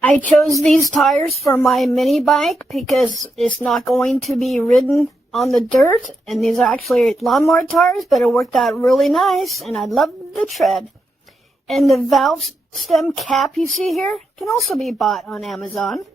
I chose these tires for my mini bike because it's not going to be ridden on the dirt, and these are actually lawnmower tires, but it worked out really nice, and I love the tread. And the valve stem cap you see here can also be bought on Amazon.